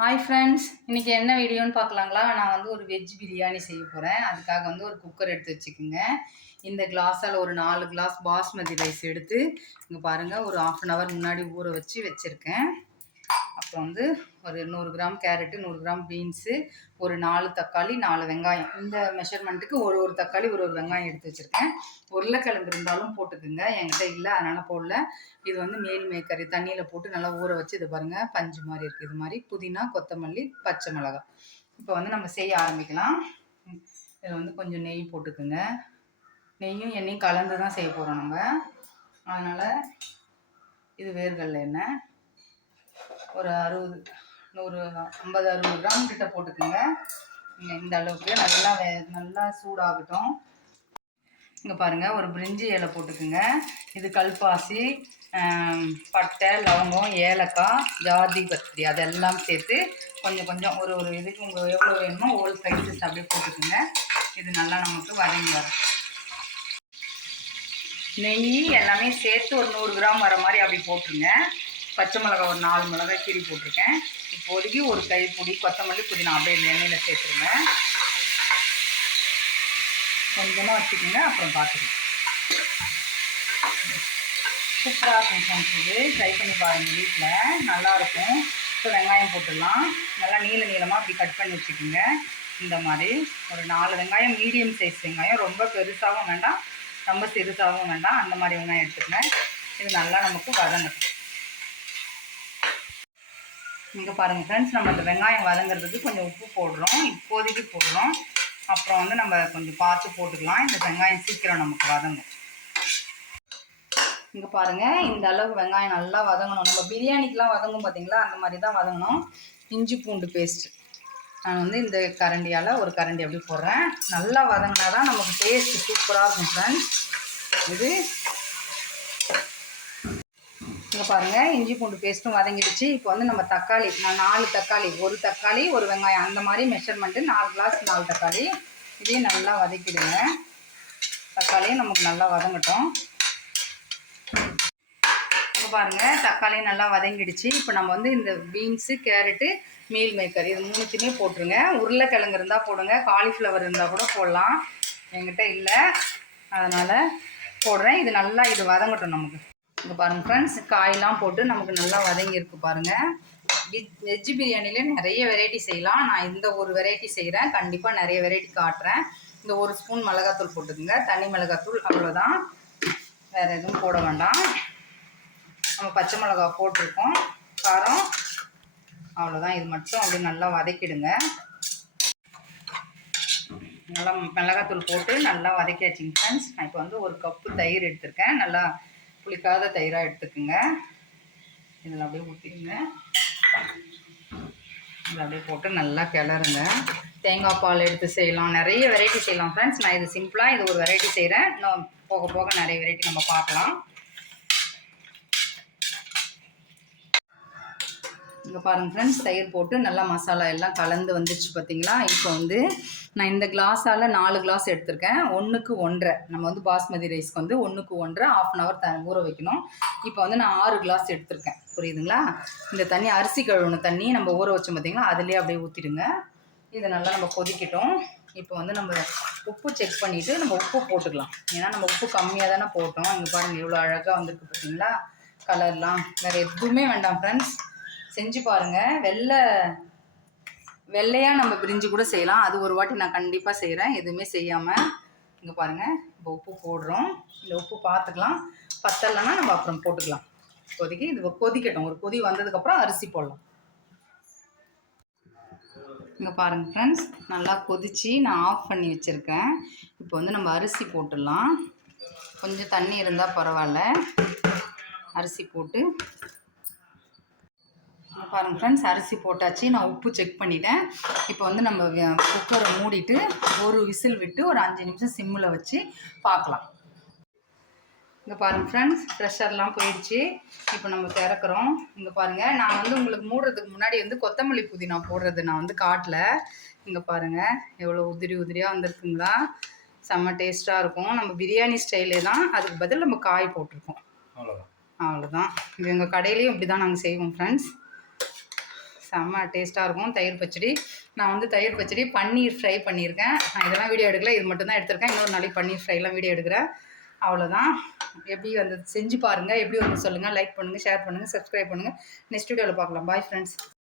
Hi friends, இன்றைக்கி என்ன வீடியோன்னு பார்க்கலாங்களா? நான் வந்து ஒரு வெஜ் பிரியாணி செய்ய போகிறேன். அதுக்காக வந்து ஒரு குக்கர் எடுத்து வச்சுக்கோங்க. இந்த கிளாஸால் ஒரு 4 கிளாஸ் பாஸ்மதி ரைஸ் எடுத்து இங்கே பாருங்கள், ஒரு 1/2 அன் ஹவர் முன்னாடி ஊற வச்சுருக்கேன். அப்புறம் வந்து ஒரு 100 கிராம் கேரட்டு, 100 கிராம் பீன்ஸு, ஒரு 4 தக்காளி, 4 வெங்காயம். இந்த மெஷர்மெண்ட்டுக்கு ஒரு தக்காளி, ஒரு வெங்காயம் எடுத்து வச்சுருக்கேன். உருளைக்கிழங்கு இருந்தாலும் போட்டுக்குங்க, என்கிட்ட இல்லை அதனால் போடல. இது வந்து மீல் மேக்கர் தண்ணியில் போட்டு நல்லா ஊற வச்சு இது பாருங்கள் பஞ்சு மாதிரி இருக்குது. இது மாதிரி புதினா, கொத்தமல்லி, பச்சை மிளகாய். இப்போ வந்து நம்ம செய்ய ஆரம்பிக்கலாம். இதில் வந்து கொஞ்சம் நெய் போட்டுக்குங்க. நெய்யும் எண்ணெயும் கலந்து தான் செய்ய போகிறோம் நம்ம. அதனால் இது வேர்க்கடலை எண்ணெய் ஒரு 50-60 கிராம் கிட்ட போட்டுக்கோங்க. இந்த அளவுக்கு நல்லா சூடாகட்டும். இங்கே பாருங்கள், ஒரு பிரிஞ்சி இலை போட்டுக்குங்க. இது கல்பாசி, பட்டை, லவங்கம், ஏலக்காய், ஜாதி பத்திரி அதெல்லாம் சேர்த்து கொஞ்சம் ஒரு இதுக்கு உங்களுக்கு எவ்வளோ வேணுமோ ஓல் ஸ்பைசஸ் அப்படியே போட்டுக்குங்க. இது நல்லா நமக்கு வதங்கி வரும். நெய் எல்லாமே சேர்த்து ஒரு 100 கிராம் வர மாதிரி அப்படி போட்டுருங்க. பச்சை மிளகாய் ஒரு 4 மிளகாய் கீரி போட்டிருக்கேன். இப்போதைக்கு ஒரு கைப்பிடி கொத்தமல்லி, புதினா அப்படியே இந்த எண்ணெயில் சேர்த்துருங்க. கொஞ்சமாக வச்சுக்கோங்க, அப்புறம் பார்த்துக்கலாம். சூப்பராக இருக்கும் இது, ட்ரை பண்ணி பாருங்கள் வீட்டில், நல்லாயிருக்கும். இப்போ வெங்காயம் போட்டுடலாம். நல்லா நீளமாக அப்படி கட் பண்ணி வச்சுக்கோங்க. இந்த மாதிரி ஒரு 4 வெங்காயம், மீடியம் சைஸ் வெங்காயம், ரொம்ப பெருசாகவும் வேண்டாம், ரொம்ப சிறுசாகவும் வேண்டாம், அந்த மாதிரி வெங்காயம் எடுத்துக்கேன். இது நல்லா நமக்கு வதங்கட்டும். இங்கே பாருங்கள் ஃப்ரெண்ட்ஸ், நம்ம இந்த வெங்காயம் வதங்கிறதுக்கு கொஞ்சம் உப்பு போடுறோம், இப்போதைக்கு போடுறோம். அப்புறம் வந்து நம்ம கொஞ்சம் பார்த்து போட்டுக்கலாம். இந்த வெங்காயம் சீக்கிரம் நமக்கு வதங்கும். இங்கே பாருங்கள், இந்த அளவுக்கு வெங்காயம் நல்லா வதங்கணும். நம்ம பிரியாணிக்கெலாம் வதங்கும் பார்த்தீங்களா, அந்த மாதிரி தான் வதங்கணும். இஞ்சி பூண்டு பேஸ்ட்டு நான் வந்து இந்த கரண்டியால் ஒரு கரண்டி அப்படி போடுறேன். நல்லா வதங்கினா தான் நமக்கு டேஸ்ட்டு சூப்பராக இருக்கும் ஃப்ரெண்ட்ஸ். இது இங்கே பாருங்கள், இஞ்சி பூண்டு பேஸ்ட்டும் வதங்கிடுச்சு. இப்போ வந்து நம்ம தக்காளி, நான் 4 தக்காளி, ஒரு தக்காளி ஒரு வெங்காயம் அந்த மாதிரி மெஷர்மெண்ட்டு, 4 கிளாஸ் 4 தக்காளி. இதையும் நல்லா வதக்கிடுங்க. தக்காளியும் நமக்கு நல்லா வதங்கட்டும். இப்போ பாருங்கள், தக்காளி நல்லா வதங்கிடுச்சு. இப்போ நம்ம வந்து இந்த பீன்ஸு, கேரட்டு, மீல் மேக்கர் இது 3த்தையுமே போட்டுருங்க. உருளைக்கிழங்கு இருந்தால் போடுங்க, காலிஃப்ளவர் இருந்தால் கூட போடலாம். என்கிட்ட இல்லை, அதனால் போடுறேன். இது நல்லா வதங்கட்டும் நமக்கு. இங்கே பாருங்கள் ஃப்ரெண்ட்ஸ், காயெல்லாம் போட்டு நமக்கு நல்லா வதங்கியிருக்கு பாருங்கள். வெஜ்ஜு பிரியாணிலே நிறைய வெரைட்டி செய்யலாம். நான் இந்த ஒரு வெரைட்டி செய்கிறேன், கண்டிப்பாக நிறைய வெரைட்டி காட்டுறேன். இந்த ஒரு ஸ்பூன் மிளகாத்தூள் போட்டுக்குங்க, தனி மிளகாத்தூள், அவ்வளோதான், வேறு எதுவும் போட வேண்டாம். நம்ம பச்சை மிளகா போட்டிருக்கோம், காரம், அவ்வளோதான். இது மட்டும் அப்படி நல்லா வதக்கிடுங்க. நல்லா மிளகாத்தூள் போட்டு நல்லா வதக்கியாச்சுங்க ஃப்ரெண்ட்ஸ். நான் இப்போ வந்து 1 கப்பு தயிர் எடுத்திருக்கேன். நல்லா புளிக்காத தயிராக எடுத்துக்குங்க. இதில் அப்படியே ஊற்றிடுங்க. இதில் அப்படியே போட்டு நல்லா கிளறுங்க. தேங்காய் பால் எடுத்து செய்யலாம், நிறைய வெரைட்டி செய்யலாம் ஃப்ரெண்ட்ஸ். நான் இது சிம்பிளாக இது ஒரு வெரைட்டி செய்கிறேன். இன்னும் போக போக நிறைய வெரைட்டி நம்ம பார்க்கலாம். இங்கே பாருங்கள் ஃப்ரெண்ட்ஸ், தயிர் போட்டு நல்லா மசாலா எல்லாம் கலந்து வந்துச்சு பார்த்தீங்களா. இப்போ வந்து நான் இந்த கிளாஸால் 4 கிளாஸ் எடுத்திருக்கேன். 1க்கு 1.5 நம்ம வந்து பாஸ்மதி ரைஸ்க்கு வந்து 1க்கு 1.5 1/2 அன் ஹவர் ஊற வைக்கணும். இப்போ வந்து நான் 6 கிளாஸ் எடுத்திருக்கேன், புரியுதுங்களா. இந்த தண்ணி அரிசி கழுவுன தண்ணி நம்ம ஊற வச்சோம் பார்த்தீங்களா, அதுலேயே அப்படியே ஊற்றிடுங்க. இதை நல்லா நம்ம கொதிக்கட்டும். இப்போ வந்து நம்ம உப்பு செக் பண்ணிவிட்டு நம்ம உப்பு போட்டுக்கலாம். ஏன்னா நம்ம உப்பு கம்மியாக தானே போட்டோம். இங்கே பாருங்கள் எவ்வளோ அழகாக வந்திருக்கு பார்த்தீங்களா, கலர்லாம். வேறு எதுவுமே வேண்டாம் ஃப்ரெண்ட்ஸ், செஞ்சு பாருங்கள். வெள்ளையாக நம்ம பிரிஞ்சு கூட செய்யலாம். அது ஒரு வாட்டி நான் கண்டிப்பாக செய்கிறேன், எதுவுமே செய்யாமல். இங்கே பாருங்கள், இப்போ உப்பு போடுறோம். இந்த உப்பு பார்த்துக்கலாம், பத்தலைன்னா நம்ம அப்புறம் போட்டுக்கலாம். இப்போதைக்கு இது கொதிக்கட்டும். ஒரு கொதி வந்ததுக்கப்புறம் அரிசி போடலாம். இங்கே பாருங்கள் ஃப்ரெண்ட்ஸ், நல்லா கொதித்து நான் ஆஃப் பண்ணி வச்சுருக்கேன். இப்போ வந்து நம்ம அரிசி போட்டுடலாம். கொஞ்சம் தண்ணி இருந்தால் பரவாயில்ல. அரிசி போட்டு பாருங்கள் ஃப்ரெண்ட்ஸ், அரிசி போட்டாச்சு. நான் உப்பு செக் பண்ணிட்டேன். இப்போ வந்து நம்ம குக்கரை மூடிட்டு ஒரு விசில் விட்டு ஒரு 5 நிமிஷம் சிம்மில் வச்சு பார்க்கலாம். இங்கே பாருங்கள் ஃப்ரெண்ட்ஸ், ப்ரெஷர்லாம் போயிடுச்சு. இப்போ நம்ம திறக்கிறோம். இங்கே பாருங்கள், நான் வந்து உங்களுக்கு மூடுறதுக்கு முன்னாடி வந்து கொத்தமல்லி புதினா போடுறது நான் வந்து காட்டல. இங்கே பாருங்கள் எவ்வளோ உதிரியாக வந்திருக்குங்களா, செம்ம டேஸ்ட்டாக இருக்கும். நம்ம பிரியாணி ஸ்டைலே தான், அதுக்கு பதில் நம்ம காய் போட்டிருக்கோம், அவ்வளோதான். இது எங்கள் கடையிலையும் இப்படி தான் நாங்கள் செய்வோம் ஃப்ரெண்ட்ஸ். செம்ம டேஸ்ட்டாக இருக்கும் தயிர் பச்சடி. நான் வந்து தயிர் பச்சடி பன்னீர் ஃப்ரை பண்ணியிருக்கேன். நான் இதெல்லாம் வீடியோ எடுக்கல, இது மட்டும் தான் எடுத்திருக்கேன். இன்னொரு நாளைக்கு பன்னீர் ஃப்ரைலாம் வீடியோ எடுக்கிறேன். அவ்வளோதான். எப்படி வந்து செஞ்சு பாருங்கள், எப்படி வந்து சொல்லுங்கள். லைக் பண்ணுங்கள், ஷேர் பண்ணுங்கள், சப்ஸ்கிரைப் பண்ணுங்கள். நெக்ஸ்ட் வீடியோவில் பார்க்கலாம். Bye friends.